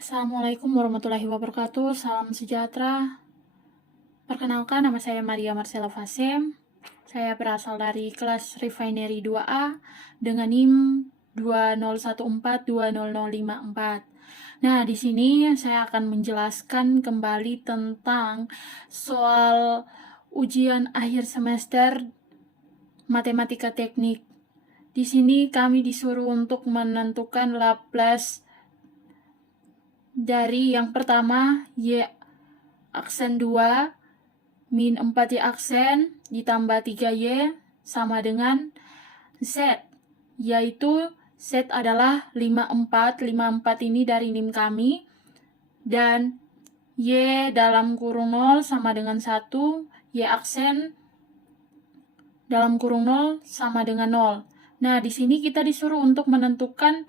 Assalamualaikum warahmatullahi wabarakatuh. Salam sejahtera. Perkenalkan, nama saya Maria Marcella Fasem. Saya berasal dari kelas Refinery 2A dengan NIM 2014200054. Nah, di sini saya akan menjelaskan kembali tentang soal ujian akhir semester matematika teknik. Di sini kami disuruh untuk menentukan Laplace dari yang pertama Y aksen 2 min 4Y aksen ditambah 3Y sama dengan Z, yaitu Z adalah 54. 54 ini dari NIM kami, dan Y dalam kurung 0 sama dengan 1, Y aksen dalam kurung 0 sama dengan 0. Nah, di sini kita disuruh untuk menentukan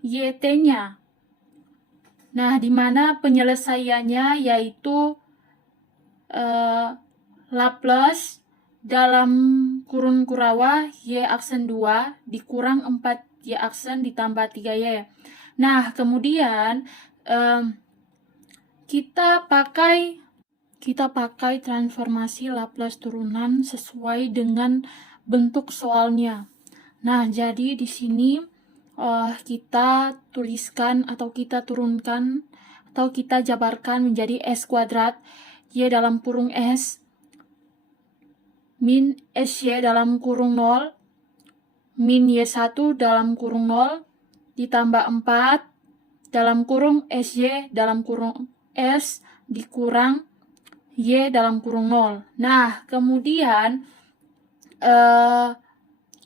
YT-nya. Nah, di mana penyelesaiannya yaitu Laplace dalam kurun kurawah Y aksen 2 dikurang 4Y aksen ditambah 3Y. Nah, kemudian kita pakai transformasi Laplace turunan sesuai dengan bentuk soalnya. Nah, jadi di sini kita tuliskan atau kita turunkan atau kita jabarkan menjadi S kuadrat Y dalam kurung S min SY dalam kurung 0 min Y1 dalam kurung 0 ditambah 4 dalam kurung SY dalam kurung S dikurang Y dalam kurung 0. Nah, kemudian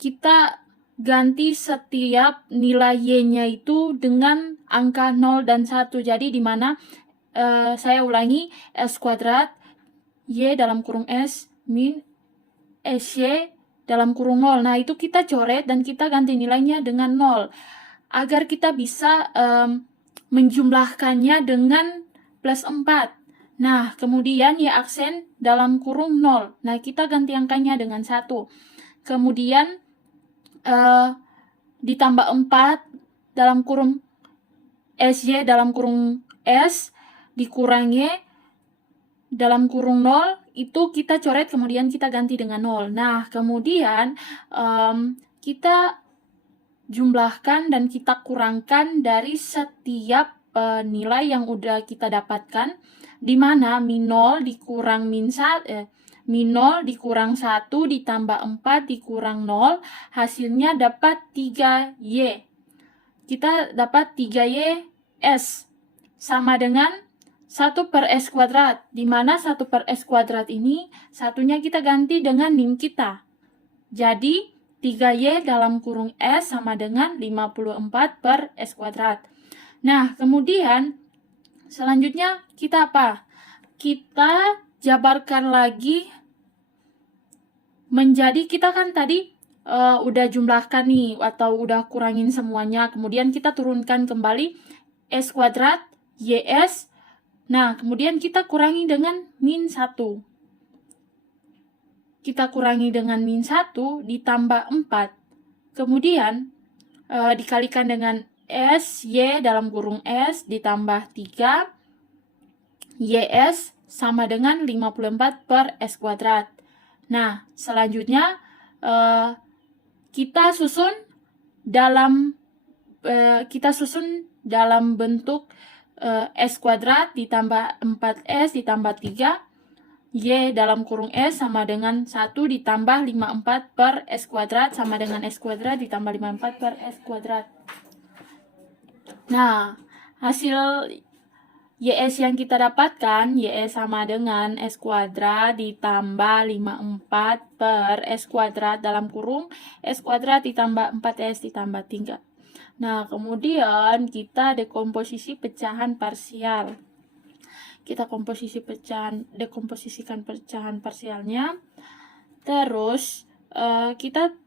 kita ganti setiap nilai Y-nya itu dengan angka 0 dan 1. Jadi di mana saya ulangi, S kuadrat Y dalam kurung S min SY dalam kurung 0. Nah, itu kita coret dan kita ganti nilainya dengan 0 agar kita bisa menjumlahkannya dengan plus 4. Nah, kemudian Y aksen dalam kurung 0. Nah, kita ganti angkanya dengan 1. Kemudian ditambah 4 dalam kurung SY dalam kurung S dikurangi dalam kurung 0, itu kita coret kemudian kita ganti dengan 0. Nah, kemudian kita jumlahkan dan kita kurangkan dari setiap nilai yang udah kita dapatkan, di mana min 0 dikurang min 1 min 0 dikurang 1 ditambah 4 dikurang 0, hasilnya dapat 3Y. Kita dapat 3Y S sama dengan 1 per S kuadrat, di mana 1 per S kuadrat ini satunya kita ganti dengan NIM kita. Jadi 3Y dalam kurung S sama dengan 54 per S kuadrat. Nah, kemudian selanjutnya kita apa? Kita jabarkan lagi menjadi, kita kan tadi udah jumlahkan nih atau udah kurangin semuanya, kemudian kita turunkan kembali S kuadrat YS. Nah, kemudian kita kurangi dengan min 1. Kita kurangi dengan min 1 ditambah 4. Kemudian dikalikan dengan S Y dalam kurung S ditambah 3 YS sama dengan 54 per S kuadrat. Nah, selanjutnya kita susun dalam bentuk S kuadrat ditambah 4S ditambah 3 Y dalam kurung S sama dengan 1 ditambah 54 per S kuadrat sama dengan S kuadrat ditambah 54 per S kuadrat. Nah, hasil YS yang kita dapatkan, YS sama dengan S kuadrat ditambah 54 per S kuadrat dalam kurung S kuadrat ditambah 4S ditambah 3. Nah, kemudian kita dekomposisi pecahan parsial. Kita dekomposisikan pecahan parsialnya. Terus kita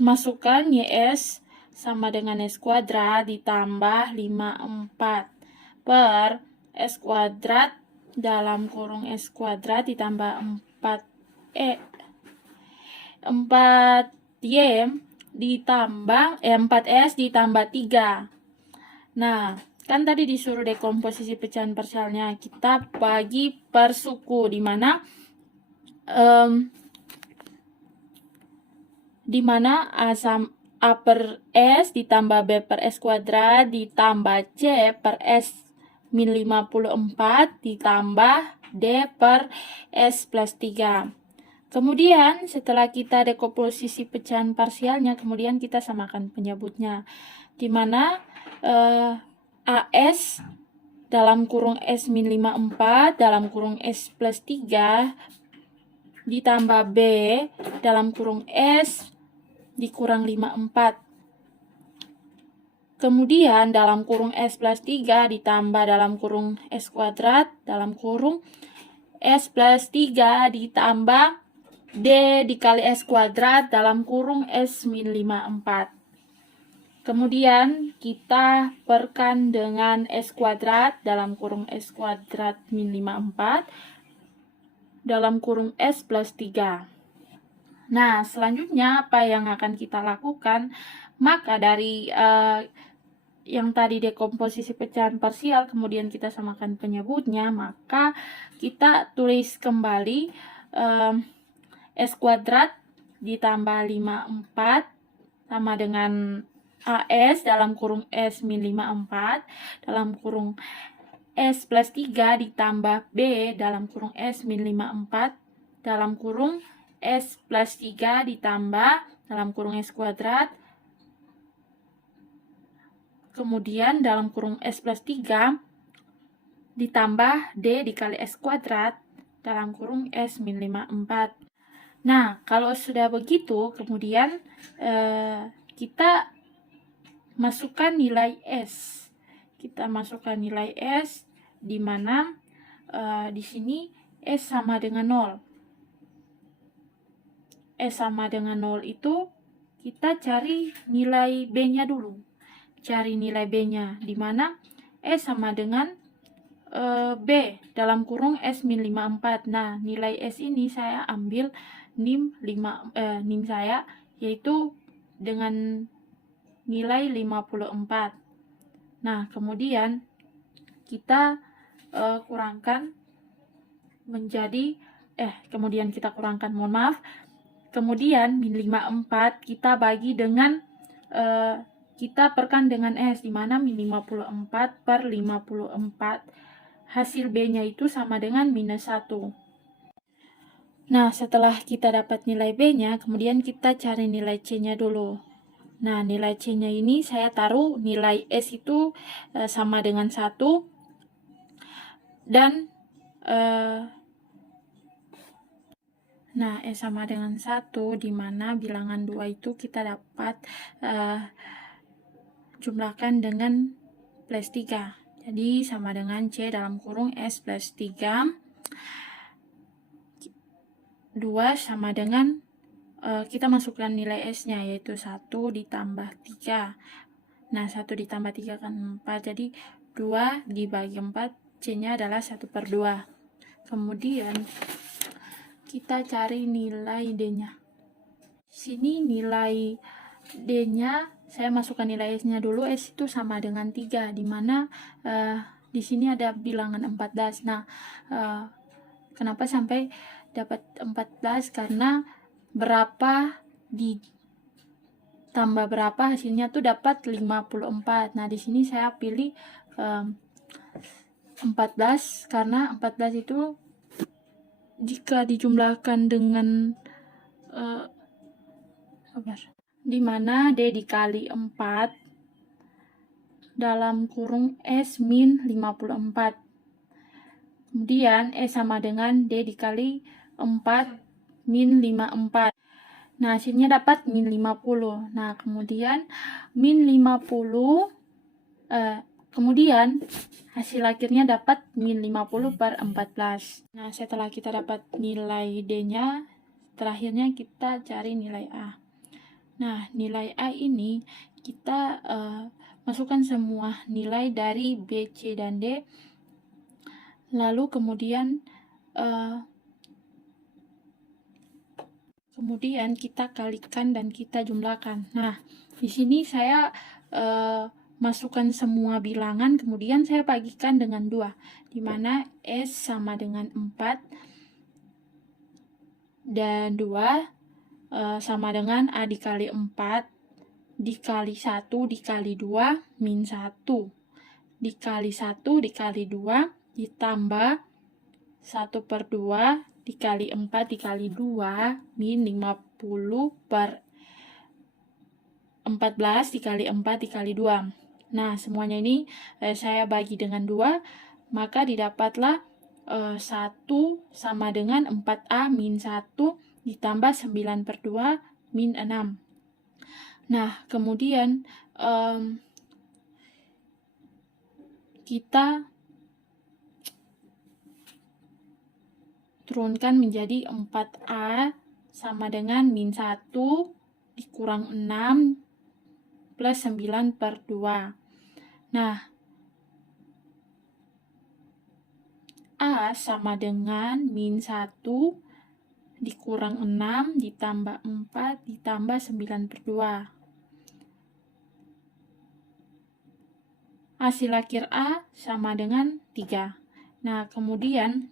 masukkan YS sama dengan S kuadrat ditambah 54 per S kuadrat dalam kurung S kuadrat ditambah 4Y ditambah 4S ditambah 3. Nah, kan tadi disuruh dekomposisi pecahan parsialnya. Kita bagi per suku, di mana A per S ditambah B per S kuadrat ditambah C per S min 54 ditambah D per S plus 3. Kemudian setelah kita dekomposisi pecahan parsialnya, kemudian kita samakan penyebutnya, di mana AS dalam kurung S min 54 dalam kurung S plus 3 ditambah B dalam kurung S dikurang 54. Kemudian dalam kurung S plus 3 ditambah dalam kurung S kuadrat dalam kurung S plus 3 ditambah D dikali S kuadrat dalam kurung S min 54. Kemudian kita perkan dengan S kuadrat dalam kurung S kuadrat min 54 dalam kurung S plus 3. Nah, selanjutnya apa yang akan kita lakukan? Maka dari yang tadi dekomposisi pecahan parsial, kemudian kita samakan penyebutnya, maka kita tulis kembali S kuadrat ditambah 54 sama dengan AS dalam kurung S min 54 dalam kurung S plus 3 ditambah B dalam kurung S min 54 dalam kurung S plus 3 ditambah dalam kurung S kuadrat, kemudian dalam kurung S plus 3 ditambah D dikali S kuadrat dalam kurung S min 54. Nah, kalau sudah begitu, kemudian kita masukkan nilai S. Kita masukkan nilai S, di mana di sini S sama dengan 0. S sama dengan 0 itu kita cari nilai B-nya dulu. Cari nilai B-nya, di mana S sama dengan B dalam kurung S min 54. Nah, nilai S ini saya ambil NIM saya, yaitu dengan nilai 54. Nah, kemudian kita kurangkan menjadi kemudian kita kurangkan, mohon maaf. Kemudian min 54 kita bagi dengan kita perkan dengan S, di mana min 54 per 54 hasil B-nya itu sama dengan minus 1. Nah, setelah kita dapat nilai B-nya, kemudian kita cari nilai C-nya dulu. Nah, nilai C-nya ini saya taruh nilai S itu sama dengan 1 dan nah, S sama dengan 1, di mana bilangan 2 itu kita dapat jumlahkan dengan plus 3. Jadi sama dengan C dalam kurung S plus 3. 2 sama dengan kita masukkan nilai S-nya, yaitu 1 ditambah 3. Nah, 1 ditambah 3 kan 4, jadi 2 dibagi 4, C-nya adalah 1/2. Kemudian kita cari nilai D-nya. Sini nilai D-nya saya masukkan nilai S-nya dulu. S itu sama dengan 3, di mana di sini ada bilangan 14. Nah, kenapa sampai dapat 14? Karena berapa ditambah berapa hasilnya tuh dapat 54. Nah, di sini saya pilih 14 karena 14 itu jika dijumlahkan dengan di mana D dikali 4 dalam kurung S min 54. Kemudian S sama dengan D dikali 4 min 54. Nah, hasilnya dapat min 50. Nah, kemudian min 50 kemudian hasil akhirnya dapat min 50 per 14. Nah, setelah kita dapat nilai D-nya, terakhirnya kita cari nilai A. Nah, nilai A ini kita masukkan semua nilai dari B, C, dan D. Lalu kemudian kita kalikan dan kita jumlahkan. Nah, di sini saya masukkan semua bilangan, kemudian saya bagikan dengan 2, di mana S sama dengan 4 dan 2 sama dengan A dikali 4 dikali 1 dikali 2 min 1 dikali 1 dikali 2 ditambah 1 per 2 dikali 4 dikali 2 min 50 per 14 dikali 4 dikali 2. Nah, semuanya ini saya bagi dengan 2, maka didapatlah 1 sama dengan 4A min 1 ditambah 9 per 2 min 6. Nah, kemudian kita turunkan menjadi 4A sama dengan min 1 dikurang 6 plus 9 per 2. Nah, A sama dengan min 1 dikurang 6 ditambah 4 ditambah 9 per 2. Hasil akhir A sama dengan 3. Nah, kemudian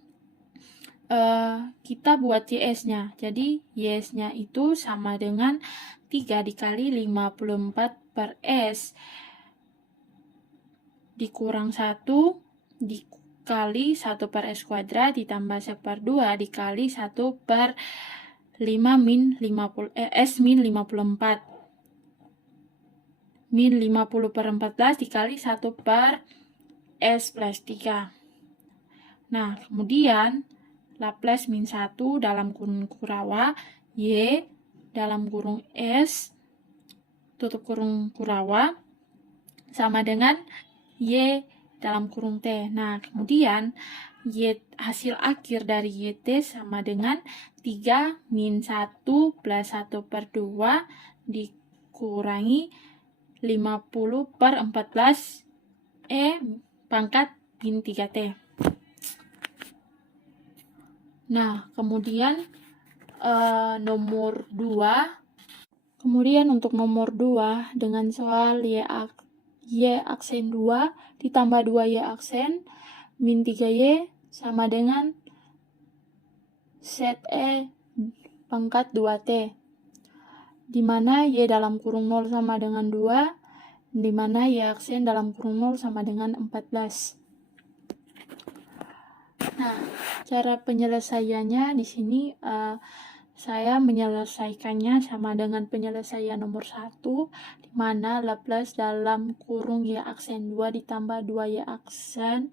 kita buat YS-nya. Jadi, YS-nya itu sama dengan 3 dikali 54 per S dikurang 1 dikali 1 per S kuadrat ditambah 1 per 2 dikali 1 per 5 min 50, S min 54 min 50 per 14 dikali 1 per S plus 3. Nah, kemudian Laplace min 1 dalam kurung kurawa Y dalam kurung S tutup kurung kurawa sama dengan Y dalam kurung T. Nah, kemudian hasil akhir dari YT sama dengan 3 min 1 plus 1 per 2 dikurangi 50 per 14 pangkat min 3T. Nah, kemudian nomor 2. Kemudian untuk nomor 2 dengan soal Y aksen 2 ditambah 2Y aksen min 3Y sama dengan set E pangkat 2T, di mana Y dalam kurung 0 sama dengan 2, di mana Y aksen dalam kurung 0 sama dengan 14. Nah, cara penyelesaiannya di sini saya menyelesaikannya sama dengan penyelesaian nomor 1, di mana Laplace dalam kurung Y aksen 2 ditambah 2Y aksen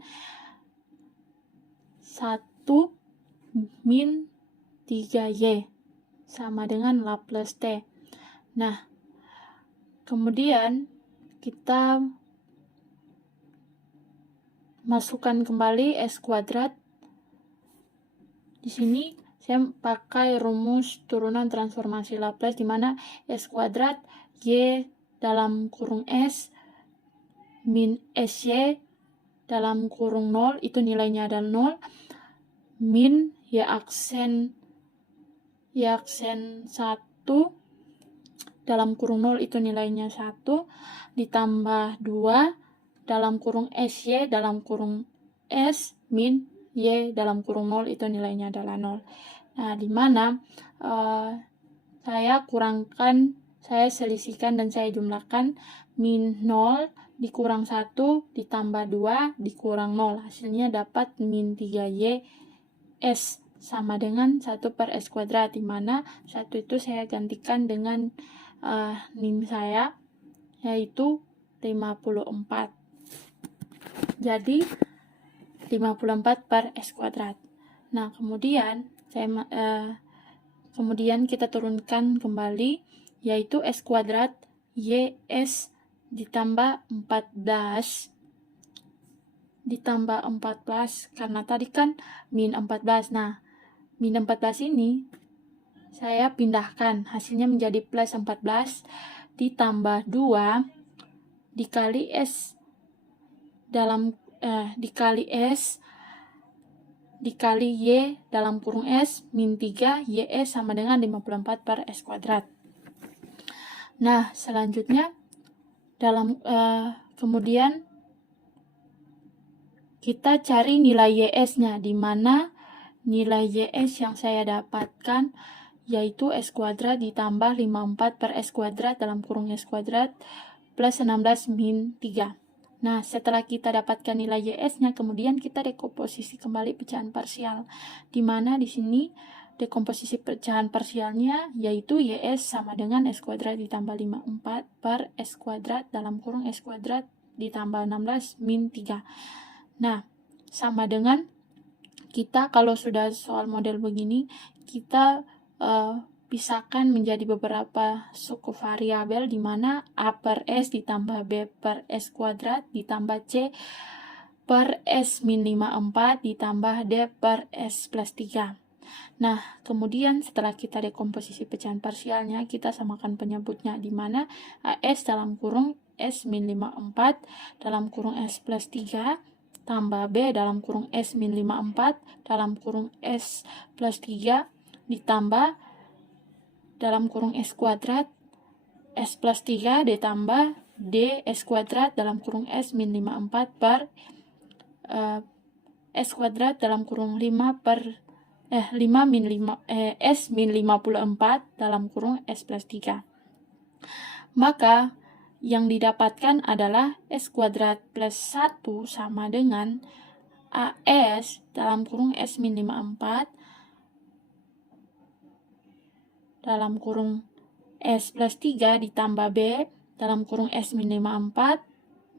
1 min 3Y sama dengan Laplace T. Nah, kemudian kita masukkan kembali S kuadrat. Di sini saya pakai rumus turunan transformasi Laplace, di mana S kuadrat Y dalam kurung S min SY dalam kurung 0 itu nilainya adalah 0 min Y aksen 1 dalam kurung 0 itu nilainya 1 ditambah 2 dalam kurung SY dalam kurung S min Y dalam kurung 0 itu nilainya adalah 0. Nah, di mana saya selisihkan dan saya jumlahkan min 0 dikurang 1 ditambah 2 dikurang 0. Hasilnya dapat min 3Y S sama dengan 1 per S kuadrat, di mana 1 itu saya gantikan dengan nim saya, yaitu 54. Jadi 54 per S kuadrat. Nah, kemudian kita turunkan kembali, yaitu S kuadrat YS ditambah 14 karena tadi kan min 14. Nah, min 14 ini saya pindahkan, hasilnya menjadi plus 14 ditambah 2 dikali S dikali Y dalam kurung S min 3 YS sama dengan 54 per S kuadrat. Nah, selanjutnya Kemudian kita cari nilai YS-nya, di mana nilai YS yang saya dapatkan yaitu S kuadrat ditambah 54 per S kuadrat dalam kurung S kuadrat plus 16 min 3. Nah, setelah kita dapatkan nilai YS-nya, kemudian kita dekomposisi kembali pecahan parsial, di mana di sini dekomposisi pecahan parsialnya yaitu YS sama dengan S kuadrat ditambah 54 per S kuadrat dalam kurung S kuadrat ditambah 16 min 3. Nah, sama dengan kita kalau sudah soal model begini, kita pisahkan menjadi beberapa suku variabel, di mana A per S ditambah B per S kuadrat ditambah C per S min 54 ditambah D per S plus 3. Nah, kemudian setelah kita dekomposisi pecahan parsialnya, kita samakan penyebutnya, di mana AS dalam kurung S min 54 dalam kurung S plus 3 tambah B dalam kurung S min 54 dalam kurung S plus 3 ditambah dalam kurung S kuadrat S plus 3 ditambah D S kuadrat dalam kurung S min 54 per S kuadrat dalam kurung 5 per 5 min 5 S min 54 dalam kurung S plus 3. Maka yang didapatkan adalah S kuadrat plus 1 sama dengan AS dalam kurung S min 54 dalam kurung S plus 3 ditambah B dalam kurung S min 54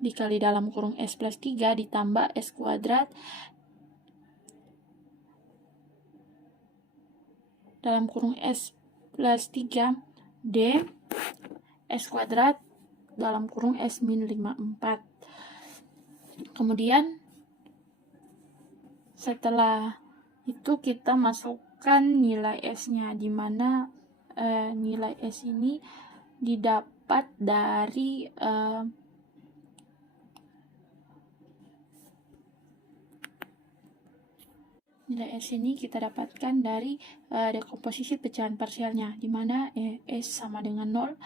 dikali dalam kurung S plus 3 ditambah S kuadrat dalam kurung S plus 3 D S kuadrat dalam kurung S min 54. Kemudian setelah itu kita masukkan nilai S-nya, di mana nilai S ini didapat dari nilai S ini kita dapatkan dari dekomposisi pecahan parsialnya, di mana S sama dengan 0,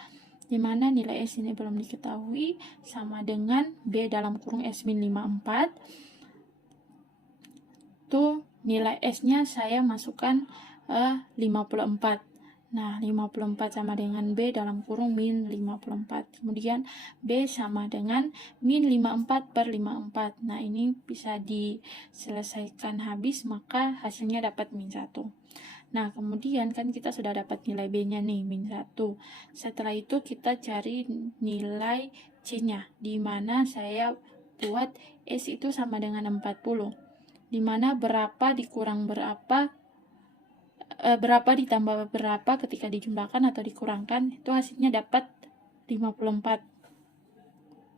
di mana nilai S ini belum diketahui, sama dengan B dalam kurung S min 54. Tuh nilai S-nya saya masukkan 54. Nah, 54 sama dengan B dalam kurung min 54. Kemudian B sama dengan min 54 per 54. Nah, ini bisa diselesaikan habis, maka hasilnya dapat min 1. Nah, kemudian kan kita sudah dapat nilai B-nya nih, min 1. Setelah itu kita cari nilai C-nya, di mana saya buat S itu sama dengan 40. Di mana berapa dikurang berapa ditambah berapa ketika dijumlahkan atau dikurangkan, itu hasilnya dapat 54.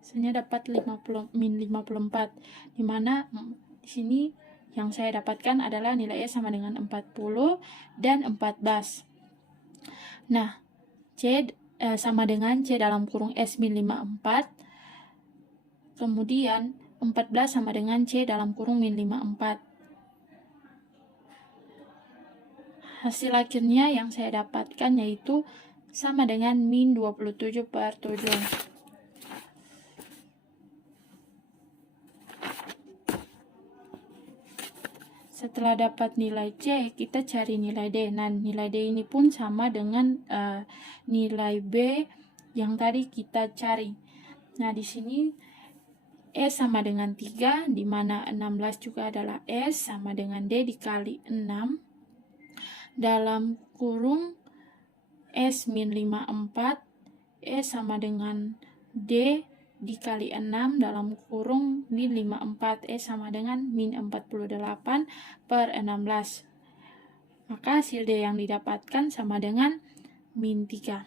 Hasilnya dapat min 54, di mana di sini yang saya dapatkan adalah nilai S sama dengan 40 dan 14. Nah, C sama dengan C dalam kurung S min 54. Kemudian 14 sama dengan C dalam kurung min 54. Hasil akhirnya yang saya dapatkan yaitu sama dengan min 27 per 7. Setelah dapat nilai C, kita cari nilai D. Nah, nilai D ini pun sama dengan nilai B yang tadi kita cari. Nah, di sini S sama dengan 3, di mana 16 juga adalah S, sama dengan D dikali 6 dalam kurung S min 54, S sama dengan D dikali 6 dalam kurung min 54, S sama dengan min 48 per 16. Maka hasil D yang didapatkan sama dengan min 3.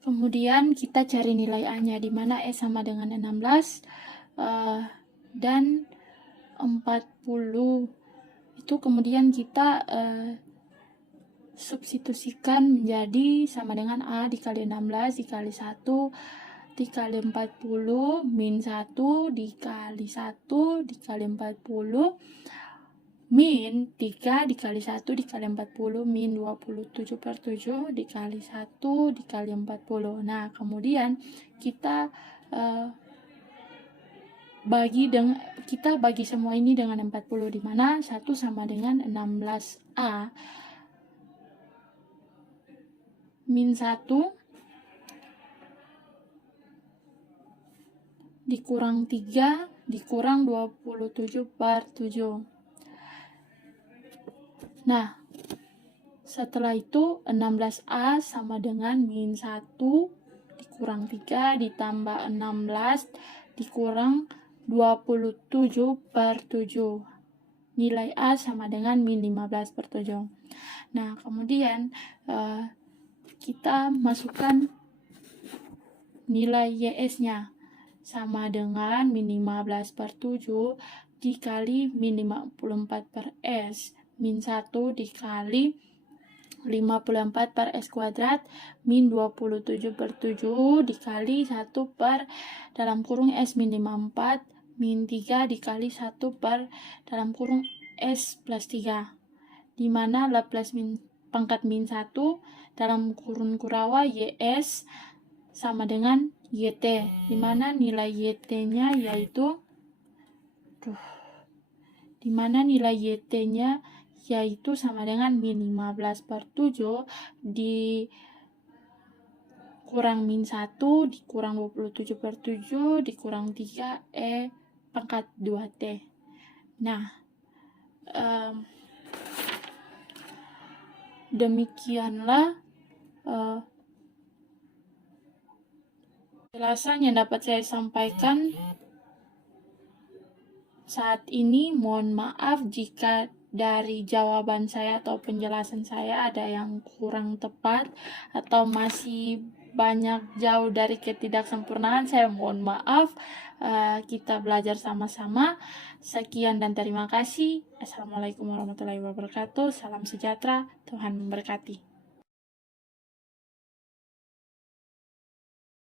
Kemudian kita cari nilai A-nya, di mana S sama dengan 16 dan 40. Itu kemudian kita substitusikan menjadi sama dengan A dikali 16 dikali 1 dikali 40 min 1 dikali 1 dikali 40 min 3 dikali 1 dikali 40 min 27/7 dikali 1 dikali 40. Nah, kemudian kita bagi semua ini dengan 40, di mana 1 sama dengan 16A min 1 dikurang 3 dikurang 27/7. Nah, setelah itu 16A sama dengan min 1 dikurang 3 ditambah 16 dikurang 27/7. Nilai A sama dengan min 15/7. Nah, kemudian kita masukkan nilai YS-nya sama dengan min 15/7 dikali min 54/S min 1 dikali 54/S kuadrat min 27/7 dikali 1 per dalam kurung S min 54 min 3 dikali 1 per dalam kurung S plus 3, di mana Laplace pangkat min 1 dalam kurung Kurowa YS sama dengan YT, di mana nilai YT-nya yaitu sama dengan min 15/7 dikurang min 1 dikurang 27/7 dikurang 3 pangkat 2T. Nah, demikianlah penjelasan yang dapat saya sampaikan saat ini. Mohon maaf jika dari jawaban saya atau penjelasan saya ada yang kurang tepat atau masih banyak jauh dari ketidaksempurnaan. Saya mohon maaf. Kita belajar sama-sama. Sekian dan terima kasih. Assalamualaikum warahmatullahi wabarakatuh. Salam sejahtera. Tuhan memberkati.